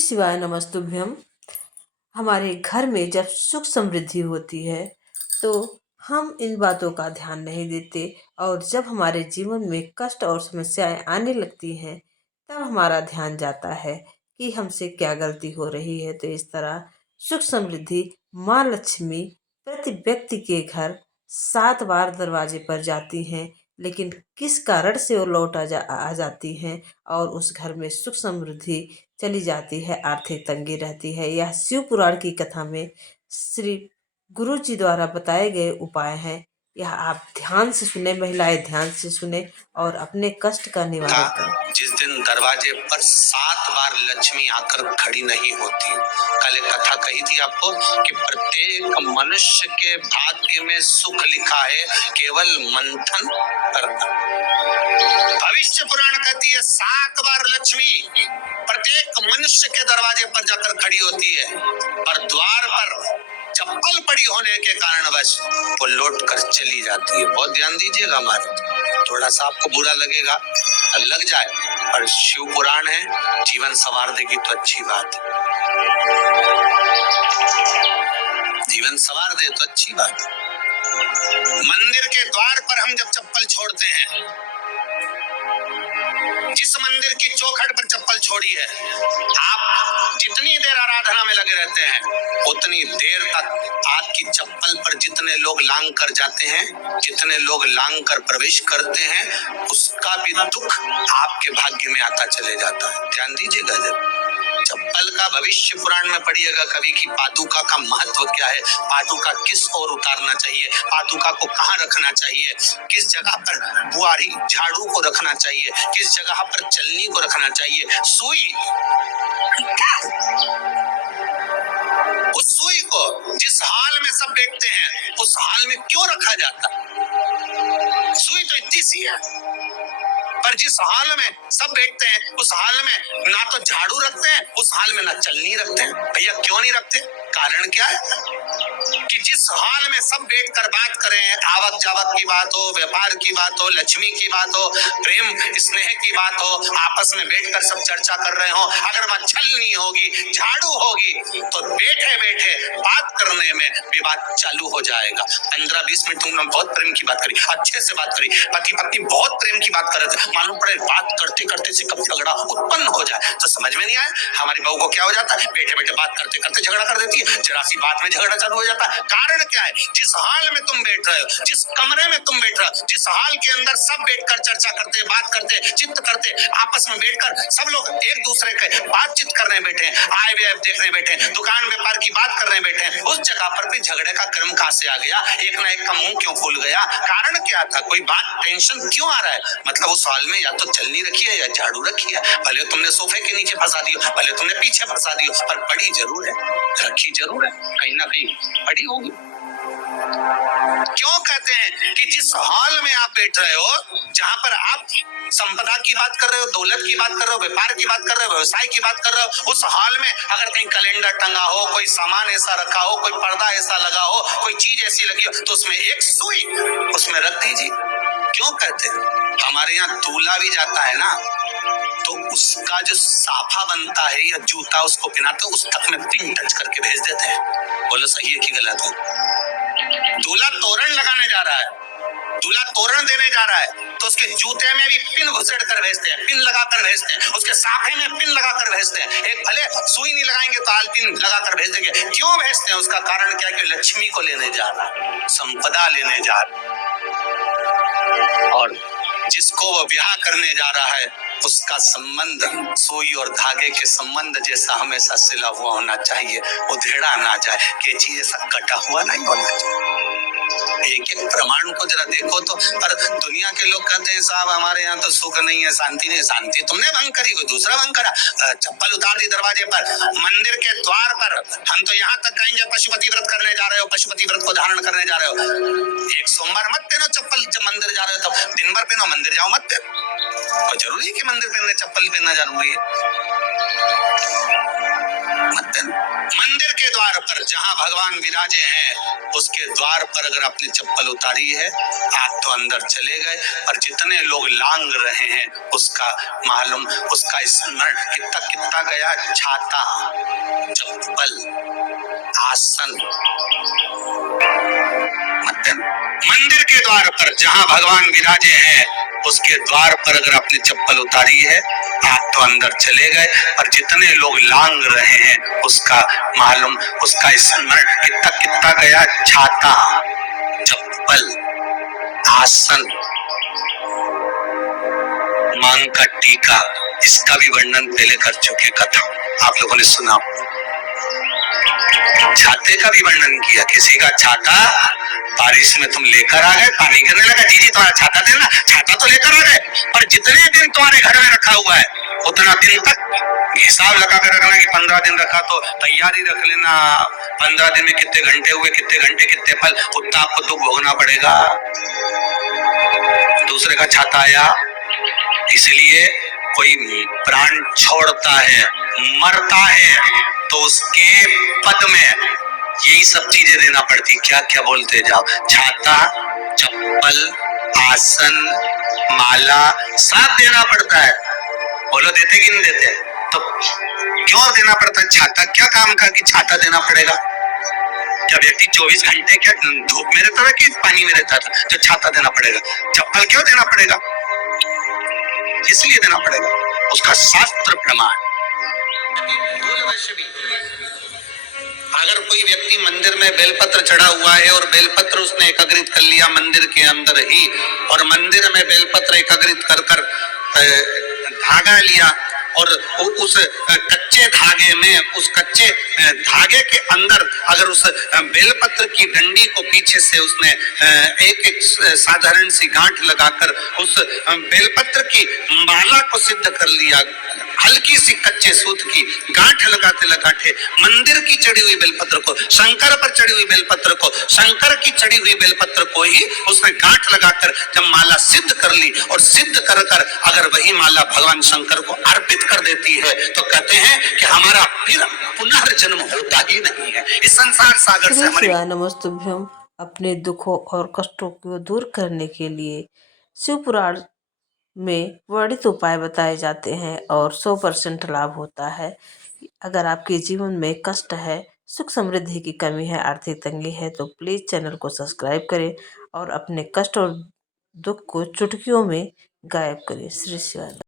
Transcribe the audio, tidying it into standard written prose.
शिवाय नमस्तुभ्यम। हमारे घर में जब सुख समृद्धि होती है तो हम इन बातों का ध्यान नहीं देते, और जब हमारे जीवन में कष्ट और समस्याएं आने लगती हैं तब हमारा ध्यान जाता है कि हमसे क्या गलती हो रही है। तो इस तरह सुख समृद्धि माँ लक्ष्मी प्रति व्यक्ति के घर 7 बार दरवाजे पर जाती हैं, लेकिन किस कारण से वो आ जाती हैं और उस घर में सुख समृद्धि चली जाती है, आर्थिक तंगी रहती है। यह शिव पुराण की कथा में श्री गुरु जी द्वारा बताए गए उपाय हैं। यह आप ध्यान से सुने, महिलाएं ध्यान से सुने और अपने कष्ट का निवारण करें। जिस दिन दरवाजे पर 7 बार लक्ष्मी आकर खड़ी नहीं होती। कल एक कथा कही थी आपको कि प्रत्येक मनुष्य के भाग्य में सुख लिखा है, केवल मंथन करना। भविष्य पुराण कहती है 7 बार लक्ष्मी प्रत्येक मनुष्य के दरवाजे पर जाकर खड़ी होती है, पर द्वार पर चप्पल पड़ी होने के कारणवश वो लौट कर चली जाती है। बहुत ध्यान दीजिएगा, हमारे थोड़ा सा आपको बुरा लगेगा, लग जाए, पर शिव पुराण है, जीवन संवार देगी तो अच्छी बात है। जीवन संवार दे तो अच्छी बात है। मंदिर के द्वार पर हम जब चप्पल छोड़ते हैं, जिस मंदिर की चौखट पर चप्पल छोड़ी है, आप जितनी देर आराधना में लगे रहते हैं उतनी देर तक आपकी चप्पल पर जितने लोग लांग कर जाते हैं, जितने लोग लांग कर प्रवेश करते हैं, उसका भी दुख आपके भाग्य में आता चले जाता है। ध्यान दीजिएगा जब चप्पल का भविष्य पुराण में पढ़िएगा कभी की पादुका का महत्व क्या है, पादुका किस ओर उतारना चाहिए, पादुका को कहाँ रखना चाहिए, किस जगह पर बुआरी झाड़ू को रखना चाहिए, किस जगह पर चलनी को रखना चाहिए, सुई, उस सुई को जिस हाल में सब बैठते हैं उस हाल में क्यों रखा जाता। सुई तो इतनी सी है, पर जिस हाल में सब बैठते हैं उस हाल में ना तो झाड़ू रखते हैं, उस हाल में ना चलनी रखते हैं। भैया क्यों नहीं रखते? कारण क्या है कि जिस हाल में सब बैठकर बात करें, आवक जावक की बात हो, व्यापार की बात हो, लक्ष्मी की बात हो, प्रेम स्नेह की बात हो, आपस में बैठकर सब चर्चा कर रहे हो, अगर वहां छलनी होगी, झाड़ू होगी, तो बैठे बैठे बात करने में विवाद चालू हो जाएगा। 15-20 मिनट तुमने बहुत प्रेम की बात करी, अच्छे से बात करी, पति पत्नी बहुत प्रेम की बात कर रहे थे, मालूम पड़े बात करते करते से कब झगड़ा उत्पन्न हो जाए तो समझ में नहीं आया। हमारी बहू को क्या हो जाता है, बैठे बैठे बात करते करते झगड़ा कर देती है, जरा सी बात में झगड़ा चालू हो जाता है। कारण क्या है? जिस हाल में तुम बैठ रहे हो, जिस कमरे में तुम बैठ रहे हो, जिस हाल के अंदर सब बैठकर चर्चा करते, बात करते, चित्त करते, आपस में बैठकर सब लोग एक दूसरे के बातचीत करने बैठे, आय व्यय देखने बैठे, दुकान व्यापार की बात करने बैठे, उस जगह पर भी झगड़े का क्रम कहां से आ गया? एक ना एक का मुंह क्यों फूल गया? कारण क्या था? कोई बात टेंशन क्यों आ रहा है? मतलब उस हाल में या तो चलनी रखी है या झाड़ू रखी है, भले तुमने सोफे के नीचे फंसा दियो, भले तुमने पीछे फंसा दियो, पर पड़ी जरूर है, रखी जरूर है, कहीं ना कहीं पड़ी होगी। क्यों कहते हैं कि जिस हाल में आप बैठ रहे हो, जहां पर आप संपदा की बात कर रहे हो, दौलत की बात कर रहे हो, व्यापार की बात कर रहे हो, व्यवसाय की बात कर रहे हो, उस हाल में अगर कहीं कैलेंडर टंगा हो, कोई सामान ऐसा रखा हो, कोई पर्दा ऐसा लगा हो, कोई चीज ऐसी लगी हो, तो उसमें एक सुई उसमें रख दीजिए। क्यों कहते हैं? हमारे यहाँ दूल्हा भी जाता है ना, तो उसका जो साफा बनता है या जूता उसको पहनाते हैं, उस तक में पिन टच करके भेज देते हैं। बोलो सही है कि गलत है? दूल्हा तोरण लगाने जा रहा है, दूल्हा तोरण देने जा रहा है, तो उसके जूते में भी पिन घुसेड़ कर भेजते हैं, पिन लगाकर भेजते हैं, उसके साफे में पिन लगाकर भेजते हैं। एक भले सुई नहीं लगाएंगे तो आल पिन लगाकर भेज देंगे। क्यों भेजते हैं? उसका कारण क्या है कि लक्ष्मी को लेने जा रहा है, संपदा लेने जा रहा है, और जिसको वो ब्याह करने जा रहा है उसका संबंध सुई और धागे के संबंध जैसा हमेशा सिला हुआ होना चाहिए, उधेड़ा ना जाए, कि चीज ऐसा कटा हुआ नहीं होना चाहिए। एक एक प्रमाण को जरा देखो तो। पर दुनिया के लोग कहते हैं साहब हमारे यहाँ तो सुख नहीं है, शांति नहीं। शांति तुमने भंग करी, कोई दूसरा भंग करा। चप्पल उतार दी दरवाजे पर, मंदिर के द्वार पर। हम तो यहाँ तक कहेंगे पशुपति व्रत करने जा रहे हो, पशुपति व्रत को धारण करने जा रहे हो, एक सोमवार मत पहनो चप्पल, जब मंदिर जा रहे हो तब दिन भर पहनो, मंदिर जाओ मत पहनो। और जरूरी है कि मंदिर पहनने चप्पल पहनना जरूरी है? मत पहनो। मंदिर के द्वार पर जहां भगवान विराजे हैं उसके द्वार पर अगर आपने चप्पल उतारी है आप तो अंदर चले गए, और जितने लोग लांग रहे हैं उसका मालूम, उसका स्मरण कितना कितना गया। छाता, चप्पल, आसन, मंदिर के द्वार पर जहां भगवान विराजे हैं उसके द्वार पर अगर आपने चप्पल उतारी है आप तो अंदर चले गए, और जितने लोग लांग रहे हैं उसका मालूम, उसका स्मरण कितना कितना गया। छाता, चप्पल, आसन, मांग का टीका, इसका भी वर्णन पहले कर चुके कथा आप लोगों ने सुना। छाते का भी वर्णन किया, किसी का छाता बारिश में तुम लेकर आ गए, पानी गिरने लगा, जी तुम्हारा छाता देना, छाता तो लेकर आ गए, पर जितने दिन तुम्हारे घर में रखा हुआ है उतना दिन तक हिसाब लगा कर रखना कि 15 दिन रखा तो तैयारी रख लेना, 15 दिन में कितने घंटे हुए, कितने घंटे कितने फल, उतना आपको दुख भोगना पड़ेगा। दूसरे का छाता आया, इसलिए कोई प्राण छोड़ता है, मरता है, तो उसके पद में यही सब चीजें देना पड़ती। क्या क्या बोलते जाओ, छाता, चप्पल, आसन, माला, सब देना पड़ता है। बोलो देते कि नहीं देते? तो क्यों देना पड़ता है छाता? क्या काम का कि छाता देना पड़ेगा? क्या व्यक्ति 24 घंटे क्या धूप में रहता था कि पानी में रहता था जो छाता देना पड़ेगा? चप्पल क्यों देना पड़ेगा? इसलिए देना पड़ेगा, उसका शास्त्र प्रमाण। अगर कोई व्यक्ति मंदिर में बेलपत्र चढ़ा हुआ है और बेलपत्र उसने एकत्रित कर लिया मंदिर के अंदर ही, और मंदिर में बेलपत्र एकत्रित कर कर धागा लिया, और उस कच्चे धागे में, उस कच्चे धागे के अंदर अगर उस बेलपत्र की डंडी को पीछे से उसने एक एक साधारण सी गांठ लगाकर उस बेलपत्र की माला को सिद्ध कर लिया, हल्की सी कच्चे सूत की गांठ लगाते लगाते मंदिर की चढ़ी हुई बेलपत्र को, शंकर पर चढ़ी हुई बेलपत्र को, शंकर की चढ़ी हुई बेलपत्र को ही उसने गांठ लगाकर जब माला सिद्ध कर ली, और सिद्ध कर कर अगर वही माला भगवान शंकर को अर्पित कर देती है तो कहते हैं कि हमारा फिर पुनर्जन्म होता ही नहीं है। इस संसार सागर से हमारी नमस्तुभ्यम। अपने दुखों और कष्टों को दूर करने के लिए शिवपुराण में वर्णित उपाय बताए जाते हैं और 100% लाभ होता है। अगर आपके जीवन में कष्ट है, सुख समृद्धि की कमी है, आर्थिक तंगी है, तो प्लीज़ चैनल को सब्सक्राइब करें और अपने कष्ट और दुख को चुटकियों में गायब करें। श्री शिवाय।